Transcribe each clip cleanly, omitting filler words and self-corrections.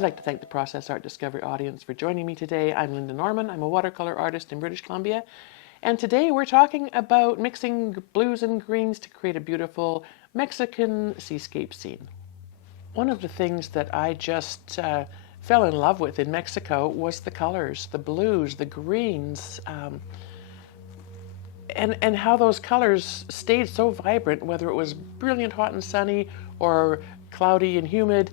I'd like to thank the Process Art Discovery audience for joining me today. I'm Lynda Norman. I'm a watercolor artist in British Columbia. And today we're talking about mixing blues and greens to create a beautiful Mexican seascape scene. One of the things that I just fell in love with in Mexico was the colors, the blues, the greens, and how those colors stayed so vibrant, whether it was brilliant, hot and sunny, or cloudy and humid.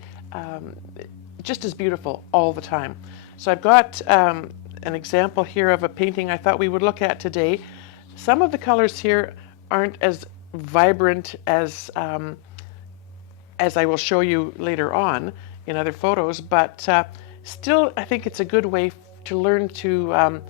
Just as beautiful all the time. So I've got an example here of a painting I thought we would look at today. Some of the colors here aren't as vibrant as I will show you later on in other photos, but still I think it's a good way to learn to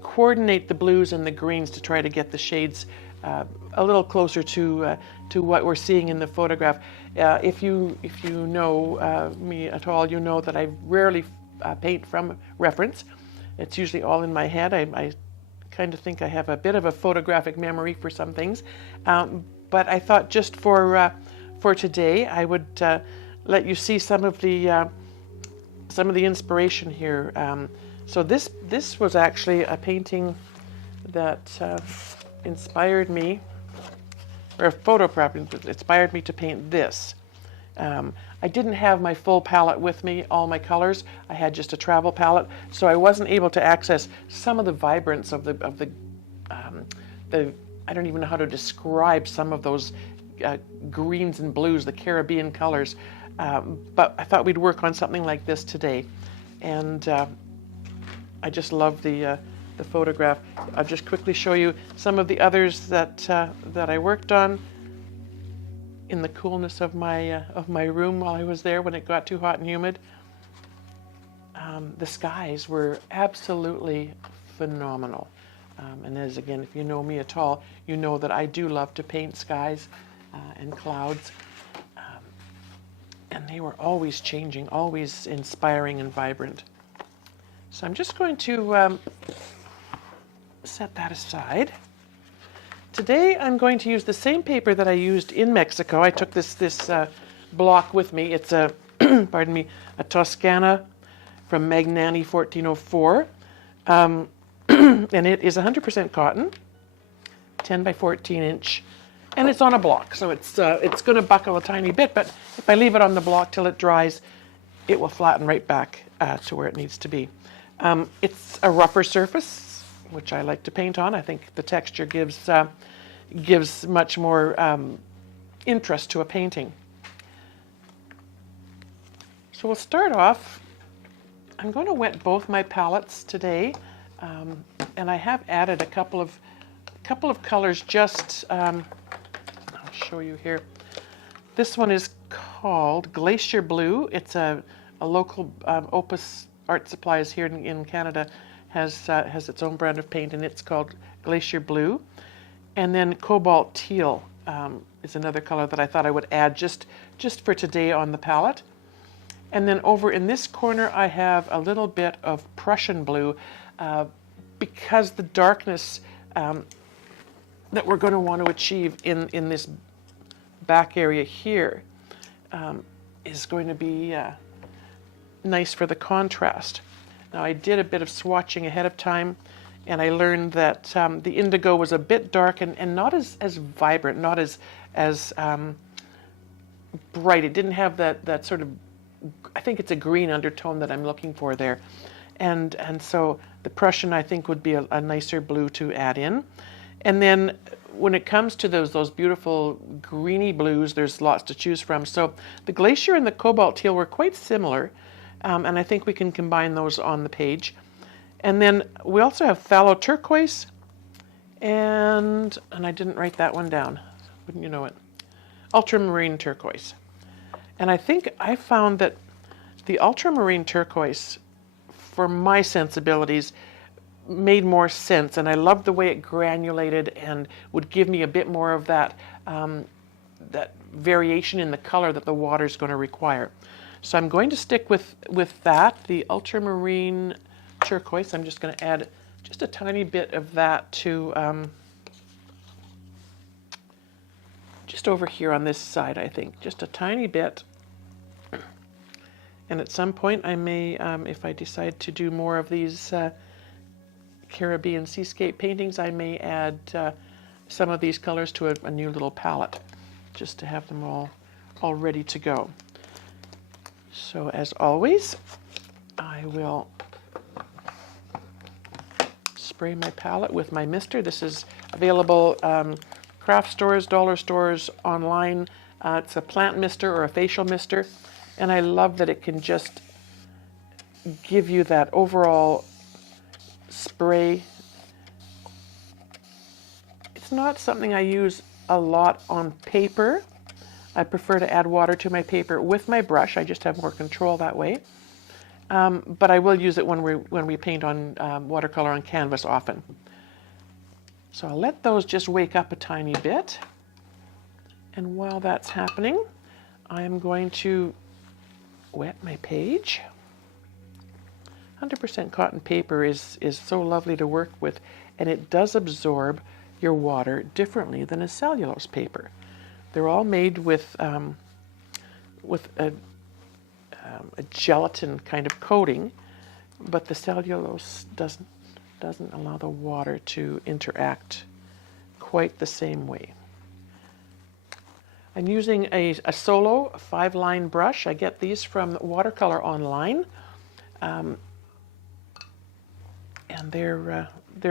coordinate the blues and the greens to try to get the shades a little closer to what we're seeing in the photograph. If you know me at all, you know that I rarely paint from reference. It's usually all in my head. I kind of think I have a bit of a photographic memory for some things, but I thought just for today I would let you see some of the inspiration here. So this was actually a painting that inspired me, or a photo prop inspired me to paint this. I didn't have my full palette with me, all my colors. I had just a travel palette, so I wasn't able to access some of the vibrance of the I don't even know how to describe some of those greens and blues, the Caribbean colors. But I thought we'd work on something like this today, and I just love the photograph. I'll just quickly show you some of the others that I worked on in the coolness of my room while I was there when it got too hot and humid. The skies were absolutely phenomenal. And as again, if you know me at all, you know that I do love to paint skies and clouds. And they were always changing, always inspiring and vibrant. So I'm just going to set that aside. Today I'm going to use the same paper that I used in Mexico. I took this block with me. It's a pardon me, a Toscana from Magnani 1404, and it is 100% cotton, 10 by 14 inch, and it's on a block, so it's going to buckle a tiny bit. But if I leave it on the block till it dries, it will flatten right back to where it needs to be. It's a rougher surface, which I like to paint on. I think the texture gives much more interest to a painting. So we'll start off. I'm going to wet both my palettes today, and I have added a couple of colors. Just I'll show you here. This one is called Glacier Blue. It's a local Opus Art Supplies here in Canada has its own brand of paint, and it's called Glacier Blue. And then Cobalt Teal is another color that I thought I would add just for today on the palette. And then over in this corner I have a little bit of Prussian Blue, because the darkness that we're going to want to achieve in this back area here is going to be nice for the contrast. Now I did a bit of swatching ahead of time, and I learned that the indigo was a bit dark and not as vibrant, not as bright. It didn't have that sort of, I think it's a green undertone that I'm looking for there. And so the Prussian, I think, would be a nicer blue to add in. And then when it comes to those beautiful greeny blues, there's lots to choose from. So the Glacier and the Cobalt Teal were quite similar, and I think we can combine those on the page. And then we also have Phthalo Turquoise, and I didn't write that one down, wouldn't you know it? Ultramarine Turquoise. And I think I found that the ultramarine turquoise, for my sensibilities, made more sense, and I loved the way it granulated and would give me a bit more of that variation in the color that the water is going to require. So I'm going to stick with that, the ultramarine turquoise. I'm just going to add just a tiny bit of that to just over here on this side, I think, just a tiny bit. And at some point I may, if I decide to do more of these Caribbean seascape paintings, I may add some of these colors to a new little palette, just to have them all ready to go. So as always, I will spray my palette with my mister. This is available craft stores, dollar stores, online. It's a plant mister or a facial mister, and I love that it can just give you that overall spray. It's not something I use a lot on paper. I prefer to add water to my paper with my brush. I just have more control that way. But I will use it when we paint on watercolor on canvas often. So I'll let those just wake up a tiny bit. And while that's happening, I am going to wet my page. 100% cotton paper is so lovely to work with, and it does absorb your water differently than a cellulose paper. They're all made with a gelatin kind of coating, but the cellulose doesn't allow the water to interact quite the same way. I'm using a solo 5-line brush. I get these from Watercolor online, and they're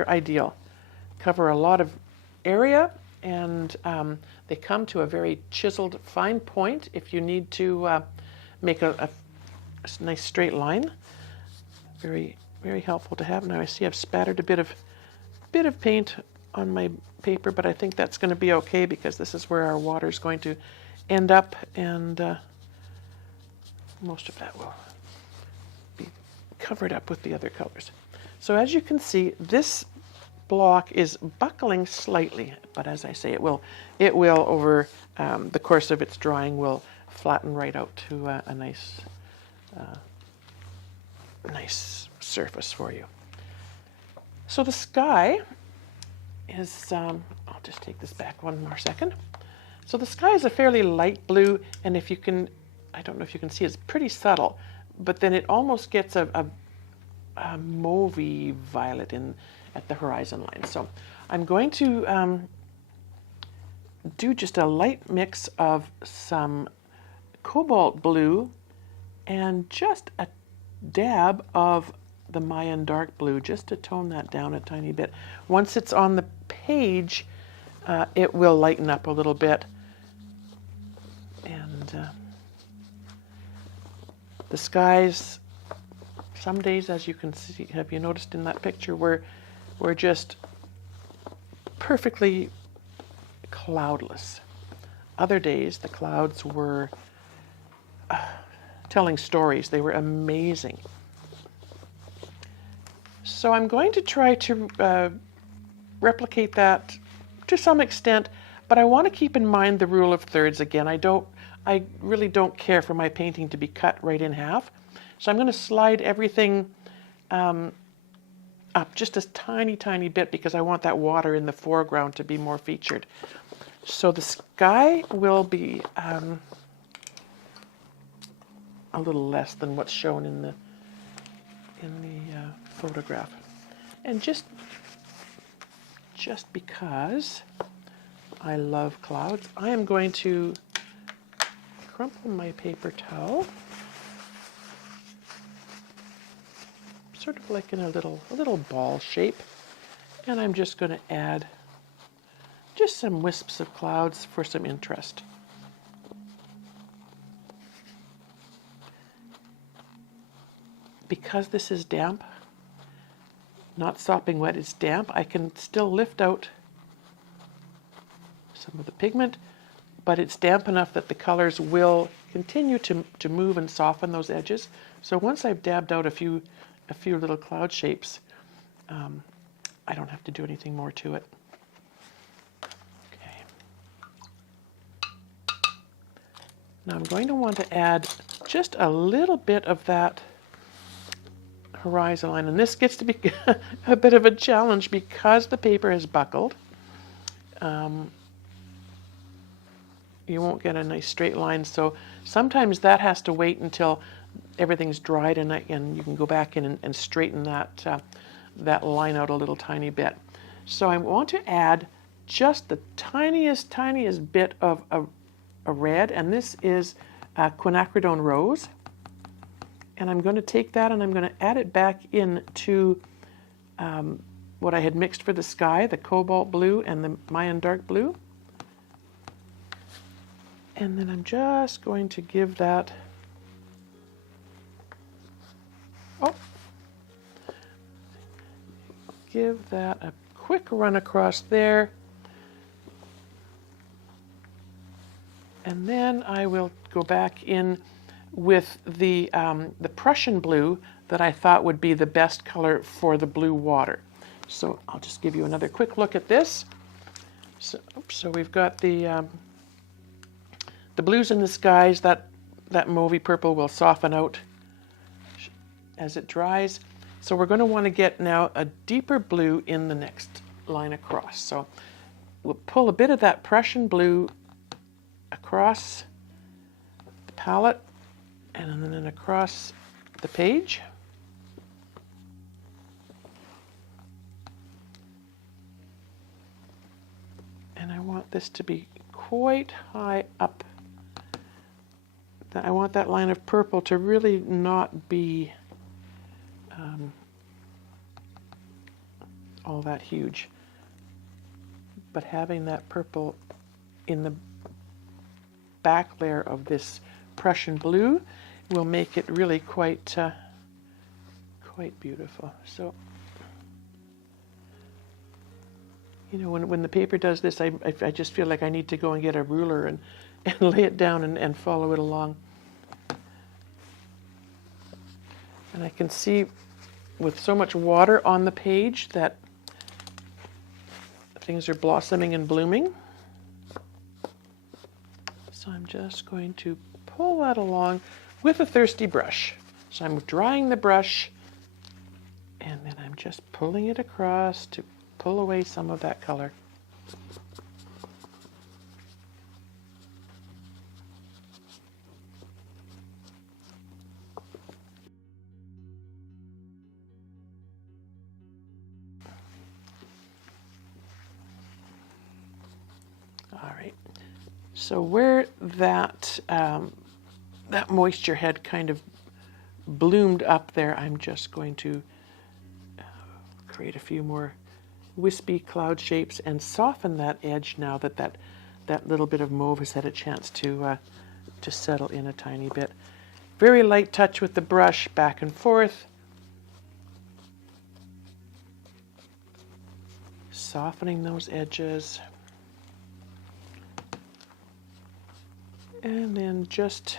ideal. Cover a lot of area, and they come to a very chiseled fine point if you need to make a nice straight line. Very, very helpful to have. Now I see I've spattered a bit of paint on my paper, but I think that's going to be okay because this is where our water is going to end up, and most of that will be covered up with the other colors. So as you can see, this block is buckling slightly, but as I say, it will over the course of its drying will flatten right out to a nice surface for you. So the sky is, I'll just take this back one more second. So the sky is a fairly light blue, and if you can, I don't know if you can see, it's pretty subtle, but then it almost gets a mauvey violet at the horizon line. So I'm going to do just a light mix of some cobalt blue and just a dab of the Mayan dark blue, just to tone that down a tiny bit. Once it's on the page, it will lighten up a little bit. And the skies, some days, as you can see, have you noticed in that picture, we're just perfectly cloudless. Other days, the clouds were telling stories. They were amazing. So I'm going to try to replicate that to some extent, but I want to keep in mind the rule of thirds again. I really don't care for my painting to be cut right in half. So I'm going to slide everything up just a tiny, tiny bit because I want that water in the foreground to be more featured. So the sky will be a little less than what's shown in the photograph. And just because I love clouds, I am going to crumple my paper towel, sort of like in a little ball shape, and I'm just going to add just some wisps of clouds for some interest. Because this is damp, not sopping wet, it's damp, I can still lift out some of the pigment, but it's damp enough that the colors will continue to move and soften those edges. So once I've dabbed out a few little cloud shapes, I don't have to do anything more to it. Okay. Now I'm going to want to add just a little bit of that horizon line, and this gets to be a bit of a challenge because the paper is buckled. You won't get a nice straight line, so sometimes that has to wait until everything's dried, and you can go back in and straighten that line out a little tiny bit. So I want to add just the tiniest bit of a red, and this is quinacridone rose. And I'm going to take that and I'm going to add it back into what I had mixed for the sky, the Cobalt Blue and the Mayan Dark Blue. And then I'm just going to give that, give that a quick run across there. And then I will go back in with the Prussian Blue that I thought would be the best color for the blue water. So I'll just give you another quick look at this. So we've got the blues in the skies. That mauvey purple will soften out as it dries. So we're going to want to get now a deeper blue in the next line across. So we'll pull a bit of that Prussian Blue across the palette and then across the page. And I want this to be quite high up. I want that line of purple to really not be all that huge, but having that purple in the back layer of this Prussian Blue will make it really quite beautiful. So, you know, when the paper does this, I just feel like I need to go and get a ruler and lay it down and follow it along. And I can see with so much water on the page that things are blossoming and blooming. So I'm just going to pull that along with a thirsty brush. So I'm drying the brush and then I'm just pulling it across to pull away some of that color. All right. So where that that moisture had kind of bloomed up there, I'm just going to create a few more wispy cloud shapes and soften that edge now that little bit of mauve has had a chance to settle in a tiny bit. Very light touch with the brush, back and forth. Softening those edges. And then just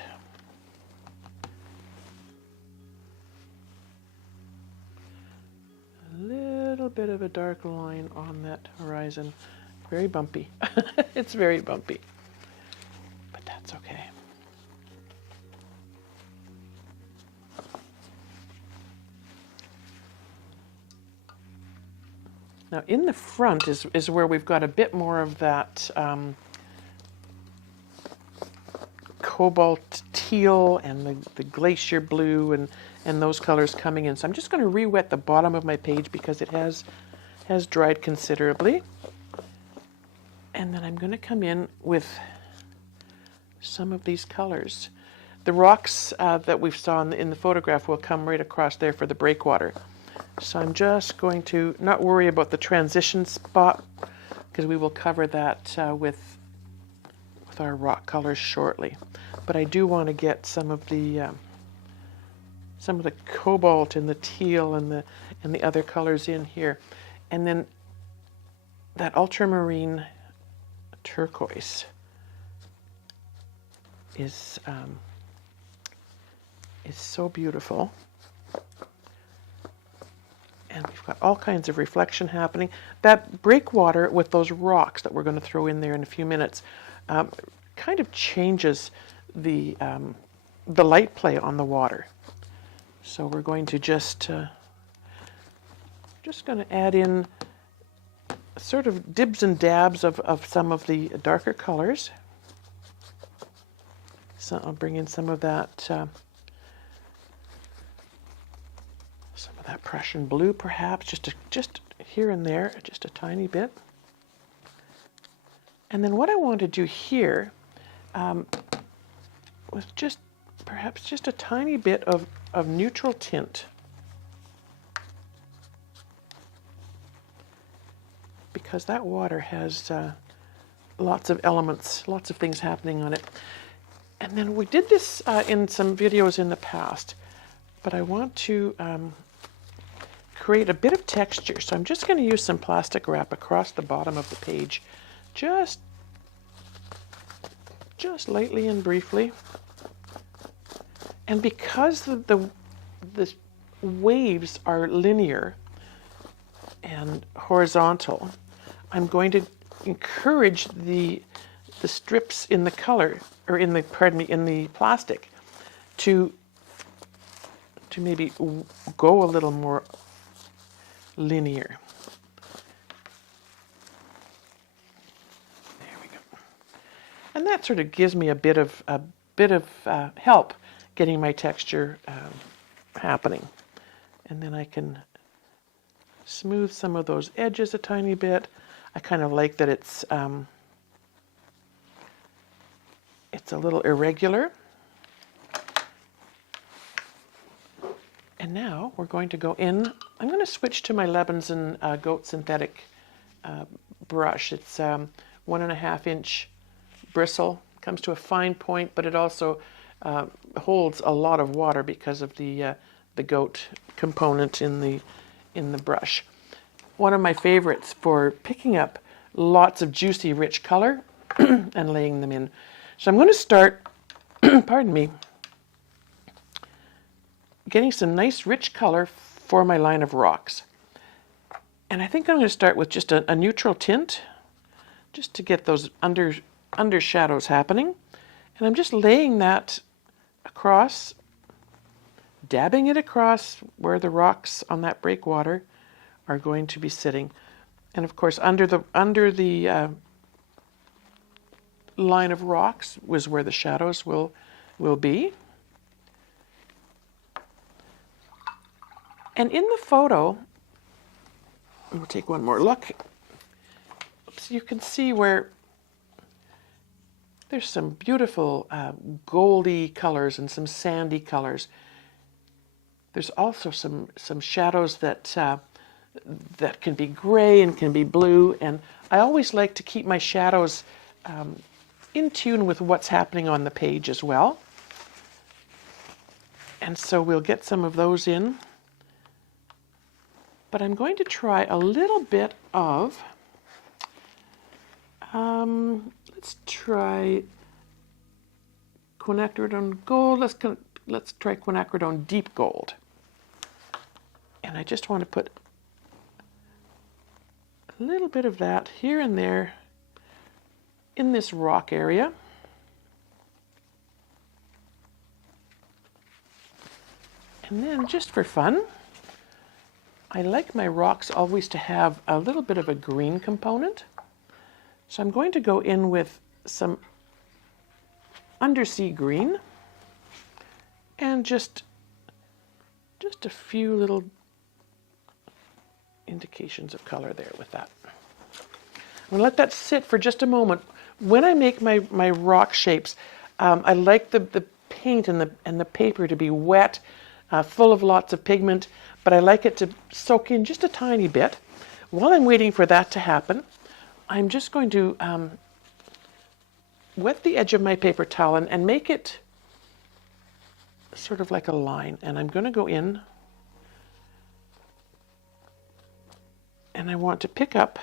a little bit of a dark line on that horizon. Very bumpy. It's very bumpy, but that's okay. Now in the front is where we've got a bit more of that Cobalt Teal and the Glacier Blue and those colors coming in. So I'm just going to re-wet the bottom of my page because it has dried considerably. And then I'm going to come in with some of these colors. The rocks that we saw in the photograph will come right across there for the breakwater. So I'm just going to not worry about the transition spot because we will cover that with our rock colors shortly. But I do want to get some of the cobalt and the teal and the other colors in here, and then that ultramarine turquoise is so beautiful. And we've got all kinds of reflection happening. That breakwater with those rocks that we're going to throw in there in a few minutes kind of changes the light play on the water. So we're going to just going to add in sort of dibs and dabs of some of the darker colors. So I'll bring in some of that that Prussian blue perhaps, just here and there, just a tiny bit. And then what I want to do here was perhaps just a tiny bit of neutral tint. Because that water has lots of elements, lots of things happening on it. And then we did this in some videos in the past, but I want to create a bit of texture. So I'm just going to use some plastic wrap across the bottom of the page, just lightly and briefly. And because the waves are linear and horizontal, I'm going to encourage the strips in the color, or in the, pardon me, in the plastic, to maybe go a little more linear. There we go. And that sort of gives me a bit of help getting my texture happening. And then I can smooth some of those edges a tiny bit. I kind of like that it's a little irregular. And now we're going to go in. I'm going to switch to my Lebanson Goat Synthetic brush. It's 1.5 inch bristle. Comes to a fine point, but it also holds a lot of water because of the goat component in the brush. One of my favorites for picking up lots of juicy, rich color and laying them in. So I'm going to start, pardon me, getting some nice rich color for my line of rocks. And I think I'm going to start with just a neutral tint, just to get those under shadows happening. And I'm just laying that across, dabbing it across where the rocks on that breakwater are going to be sitting. And of course, under the line of rocks was where the shadows will be. And in the photo, we'll take one more look. So you can see where there's some beautiful goldy colors and some sandy colors. There's also some shadows that can be gray and can be blue. And I always like to keep my shadows in tune with what's happening on the page as well. And so we'll get some of those in. But I'm going to try a little bit of, let's try quinacridone gold. Let's try quinacridone deep gold. And I just want to put a little bit of that here and there in this rock area. And then just for fun, I like my rocks always to have a little bit of a green component. So I'm going to go in with some undersea green and just a few little indications of color there with that. I'm going to let that sit for just a moment. When I make my rock shapes, I like the paint and the paper to be wet, full of lots of pigment, but I like it to soak in just a tiny bit. While I'm waiting for that to happen, I'm just going to wet the edge of my paper towel and make it sort of like a line. And I'm going to go in and I want to pick up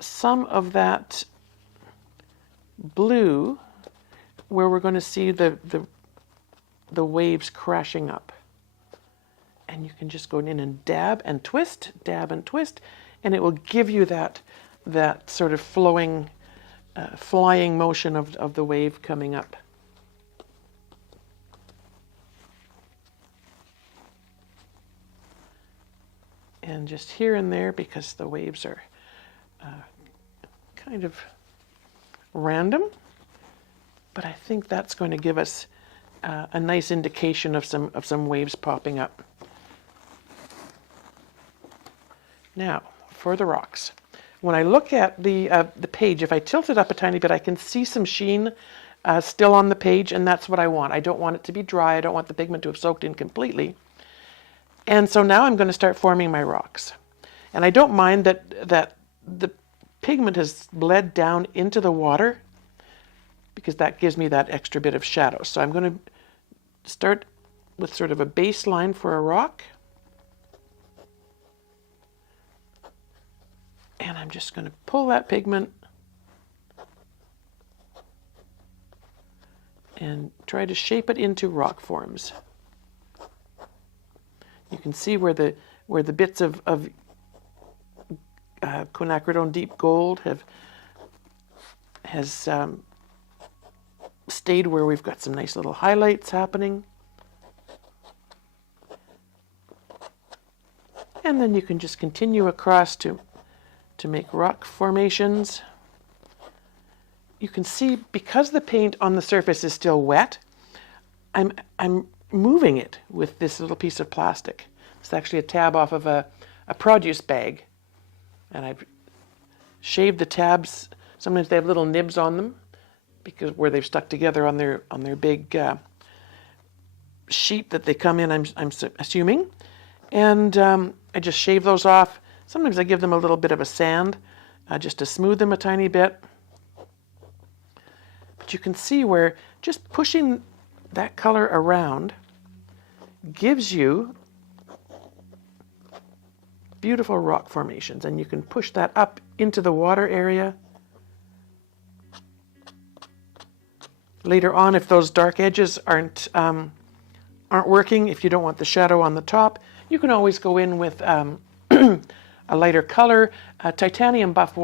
some of that blue where we're going to see the waves crashing up. And you can just go in and dab and twist, and it will give you that sort of flowing, flying motion of the wave coming up. And just here and there, because the waves are kind of random, but I think that's going to give us a nice indication of some waves popping up. Now, for the rocks. When I look at the page, if I tilt it up a tiny bit, I can see some sheen still on the page, and that's what I want. I don't want it to be dry. I don't want the pigment to have soaked in completely. And so now I'm going to start forming my rocks. And I don't mind that the pigment has bled down into the water, because that gives me that extra bit of shadow. So I'm going to start with sort of a baseline for a rock. And I'm just going to pull that pigment and try to shape it into rock forms. You can see where the bits of quinacridone deep gold has stayed where we've got some nice little highlights happening. And then you can just continue across to make rock formations. You can see, because the paint on the surface is still wet, I'm moving it with this little piece of plastic. It's actually a tab off of a produce bag. And I've shaved the tabs. Sometimes they have little nibs on them, because where they've stuck together on their big sheet that they come in, I'm assuming. And I just shave those off. Sometimes I give them a little bit of a sand just to smooth them a tiny bit. But you can see where just pushing that color around gives you beautiful rock formations. And you can push that up into the water area. Later on, if those dark edges aren't working, if you don't want the shadow on the top, you can always go in with a lighter color. Titanium buff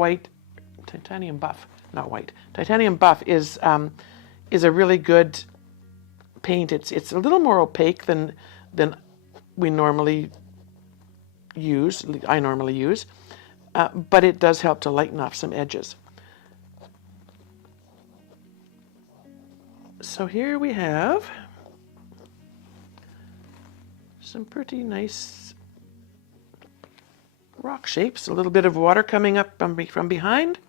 is a really good paint. It's a little more opaque than we normally use. I normally use, but it does help to lighten off some edges. So here we have some pretty nice rock shapes, a little bit of water coming up from behind,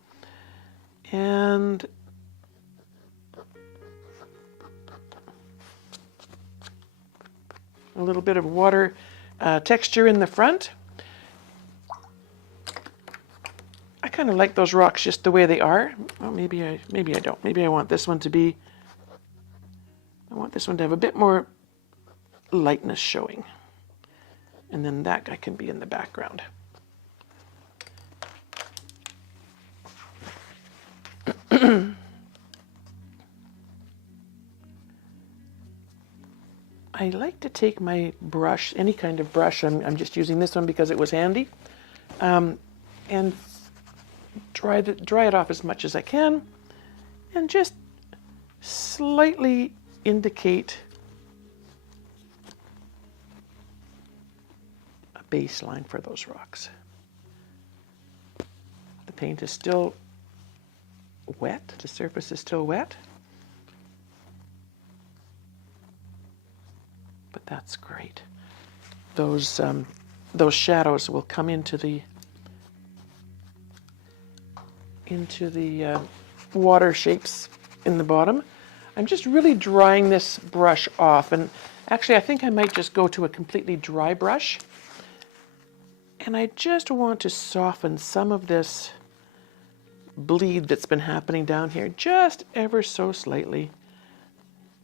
and a little bit of water texture in the front. I kind of like those rocks just the way they are. Well, maybe I don't. Maybe I want this one to be, I want this one to have a bit more lightness showing. And then that guy can be in the background. I like to take my brush, any kind of brush, I'm just using this one because it was handy, and dry it off as much as I can, and just slightly indicate a baseline for those rocks. The paint is still wet, the surface is still wet, but that's great. Those shadows will come into the water shapes in the bottom. I'm just really drying this brush off, and actually I think I might just go to a completely dry brush, and I just want to soften some of this bleed that's been happening down here just ever so slightly,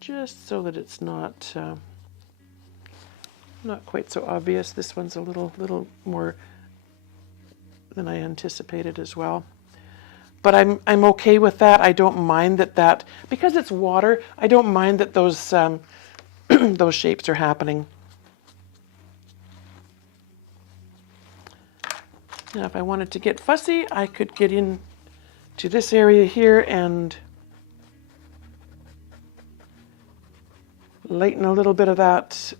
just so that it's not quite so obvious. This one's a little more than I anticipated as well, but I'm okay with that. I don't mind that because it's water, I don't mind that those those shapes are happening. Now if I wanted to get fussy, I could get in to this area here and lighten a little bit of that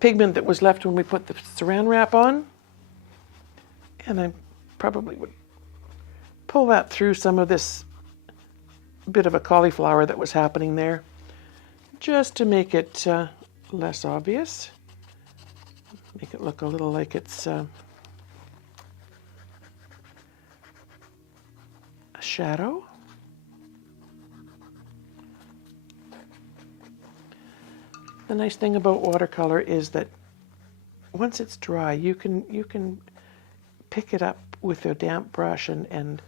pigment that was left when we put the saran wrap on, and I probably would pull that through some of this bit of a cauliflower that was happening there, just to make it less obvious. Make it look a little like it's a shadow. The nice thing about watercolor is that once it's dry, you can pick it up with a damp brush and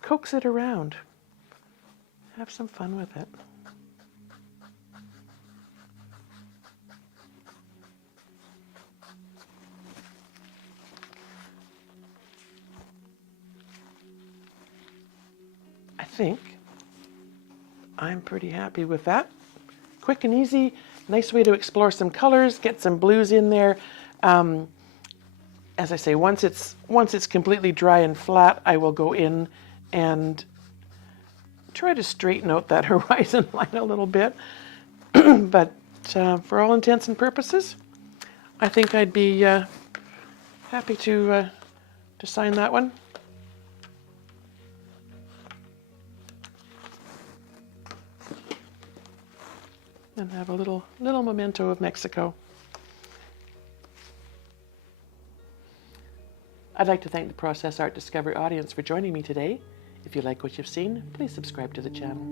coax it around. Have some fun with it. I think I'm pretty happy with that. Quick and easy, nice way to explore some colors, get some blues in there. As I say, once it's completely dry and flat, I will go in and try to straighten out that horizon line a little bit. But for all intents and purposes, I think I'd be happy to sign that one. And have a little memento of Mexico. I'd like to thank the Process Art Discovery audience for joining me today. If you like what you've seen, please subscribe to the channel.